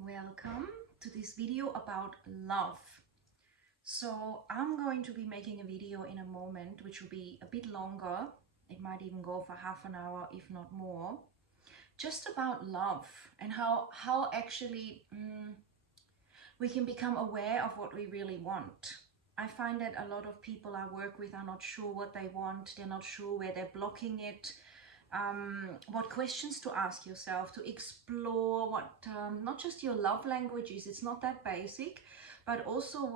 Welcome to this video about love. So I'm going to be making a video in a moment which will be a bit longer. It might even go for half an hour, if not more, just about love and how actually we can become aware of what we really want. I find that a lot of people I work with are not sure what they want. They're not sure where they're blocking it. What questions to ask yourself, to explore what not just your love language is, it's not that basic, but also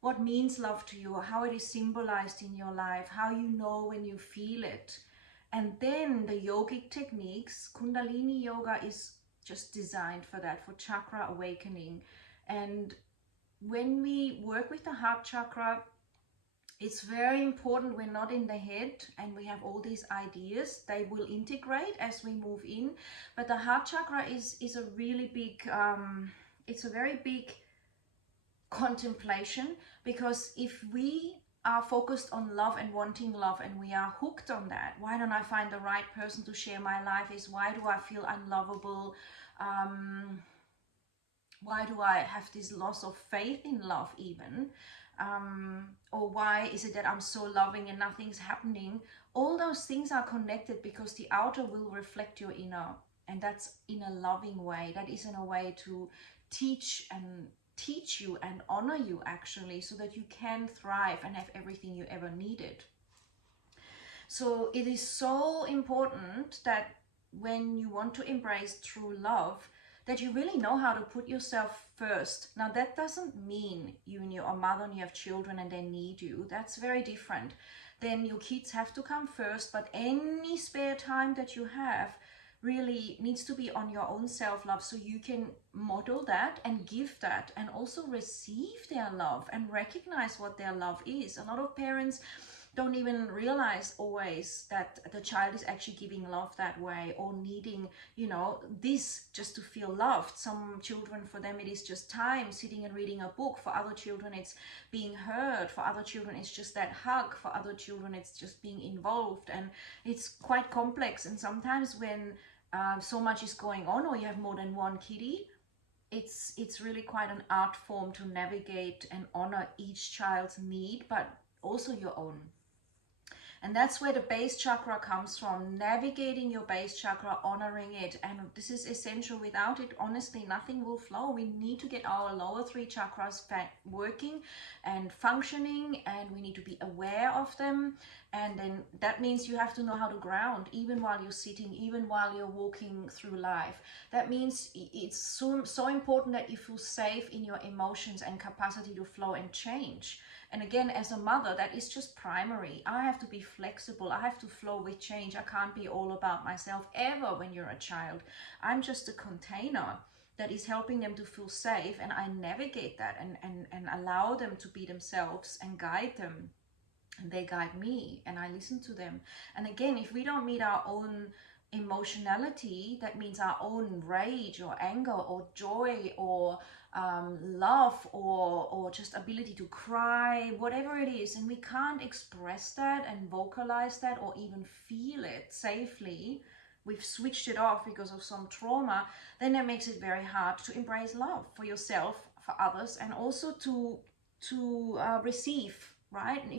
what means love to you, how it is symbolized in your life, how you know when you feel it. And then the yogic techniques, Kundalini yoga is just designed for that, for chakra awakening. And when we work with the heart chakra, it's very important we're not in the head and we have all these ideas. They will integrate as we move in, but the heart chakra is a really big it's a very big contemplation, because if we are focused on love and wanting love and we are hooked on that, why don't I find the right person to share my life is, why do I feel unlovable, why do I have this loss of faith in love even, or why is it that I'm so loving and nothing's happening? All those things are connected, because the outer will reflect your inner, and that's in a loving way. That is in a way to teach you and honor you, actually, so that you can thrive and have everything you ever needed. So it is so important that when you want to embrace true love, that you really know how to put yourself first. Now, that doesn't mean you and your mother and you have children and they need you. That's very different. Then your kids have to come first, but any spare time that you have really needs to be on your own self-love, so you can model that and give that and also receive their love and recognize what their love is. A lot of parents don't even realize always that the child is actually giving love that way, or needing, this just to feel loved. Some children, for them, it is just time sitting and reading a book. For other children, it's being heard. For other children, it's just that hug. For other children, it's just being involved. And it's quite complex. And sometimes when so much is going on, or you have more than one kiddie, it's really quite an art form to navigate and honor each child's need, but also your own. And that's where the base chakra comes from, navigating your base chakra, honoring it. And this is essential. Without it, honestly, nothing will flow. We need to get our lower three chakras working and functioning, and we need to be aware of them. And then that means you have to know how to ground, even while you're sitting, even while you're walking through life. That means it's so important that you feel safe in your emotions and capacity to flow and change. And again, as a mother, that is just primary. I have to be flexible. I have to flow with change. I can't be all about myself ever when you're a child. I'm just a container that is helping them to feel safe, and I navigate that and allow them to be themselves and guide them. And they guide me, and I listen to them. And again, if we don't meet our own emotionality, that means our own rage or anger or joy or love or just ability to cry, whatever it is, and we can't express that and vocalize that or even feel it safely, we've switched it off because of some trauma, then that makes it very hard to embrace love for yourself, for others, and also to receive, right? And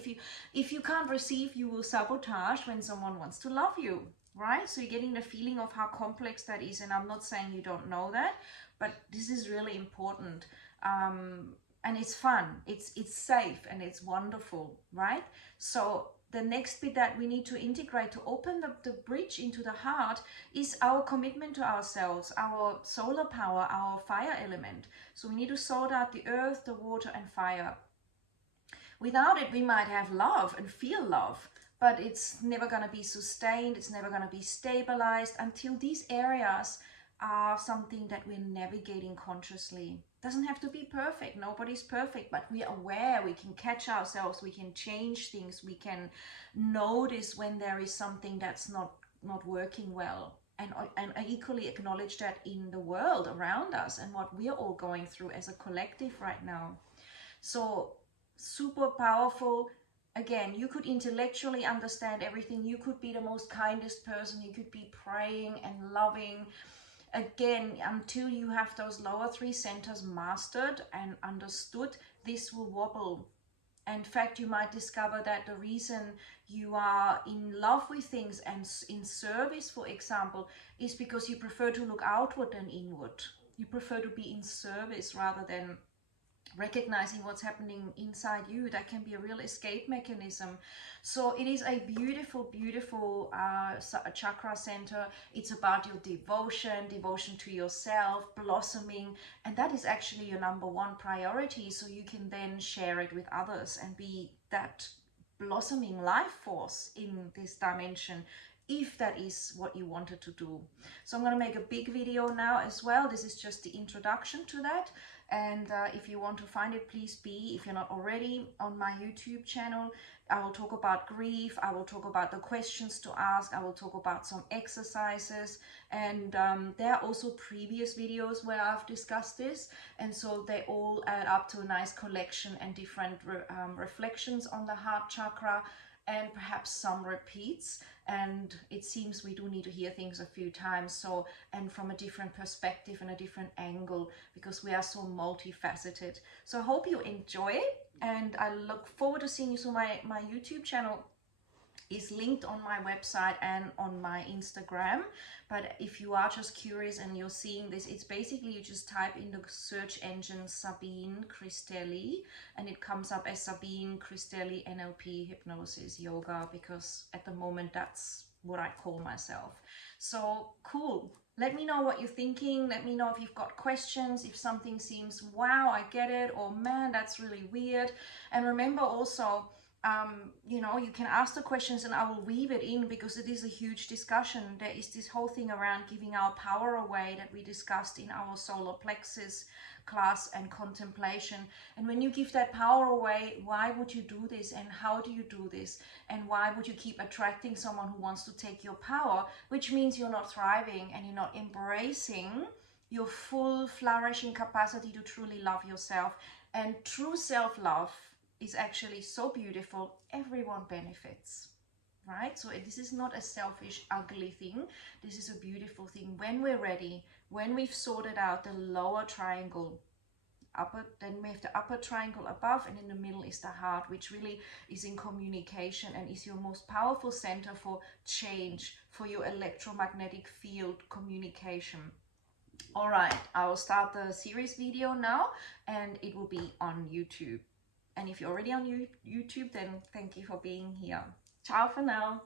if you can't receive, you will sabotage when someone wants to love you, right? So you're getting the feeling of how complex that is. And I'm not saying you don't know that, but this is really important. And it's fun, it's safe, and it's wonderful, right? So the next bit that we need to integrate to open the bridge into the heart is our commitment to ourselves, our solar power, our fire element. So we need to sort out the earth, the water, and fire. Without it, we might have love and feel love, but it's never going to be sustained. It's never going to be stabilized until these areas are something that we're navigating consciously. Doesn't have to be perfect. Nobody's perfect, but we're aware. We can catch ourselves. We can change things. We can notice when there is something that's not working well. And equally acknowledge that in the world around us and what we're all going through as a collective right now. So super powerful. Again, you could intellectually understand everything. You could be the most kindest person. You could be praying and loving again, until you have those lower 3 centers mastered and understood, this will wobble. In fact, you might discover that the reason you are in love with things and in service, for example, is because you prefer to look outward than inward. You prefer to be in service rather than recognizing what's happening inside you. That can be a real escape mechanism. So it is a beautiful, beautiful chakra center. It's about your devotion to yourself, blossoming, and that is actually your number one priority, so you can then share it with others and be that blossoming life force in this dimension, if that is what you wanted to do. So I'm going to make a big video now as well. This is just the introduction to that. And if you want to find it, please be, if you're not already, on my YouTube channel. I will talk about grief, I will talk about the questions to ask, I will talk about some exercises, and there are also previous videos where I've discussed this, and so they all add up to a nice collection and different reflections on the heart chakra, and perhaps some repeats. And it seems we do need to hear things a few times, so, and from a different perspective and a different angle, because we are so multifaceted. So I hope you enjoy it, and I look forward to seeing you. So my YouTube channel is linked on my website and on my Instagram, but if you are just curious and you're seeing this, it's basically, you just type in the search engine Sabine Cristelli, and it comes up as Sabine Cristelli NLP Hypnosis Yoga, because at the moment that's what I call myself. So cool. Let me know what you're thinking. Let me know if you've got questions, if something seems, wow, I get it, or man, that's really weird. And remember also, you know, you can ask the questions and I will weave it in, because it is a huge discussion. There is this whole thing around giving our power away that we discussed in our solar plexus class and contemplation. And when you give that power away, why would you do this, and how do you do this, and why would you keep attracting someone who wants to take your power, which means you're not thriving and you're not embracing your full flourishing capacity to truly love yourself. And true self-love is actually so beautiful. Everyone benefits, right? So this is not a selfish, ugly thing. This is a beautiful thing. When we're ready, when we've sorted out the lower triangle, then we have the upper triangle above, and in the middle is the heart, which really is in communication and is your most powerful center for change, for your electromagnetic field communication. All right, I will start the series video now, and it will be on YouTube. And if you're already on YouTube, then thank you for being here. Ciao for now.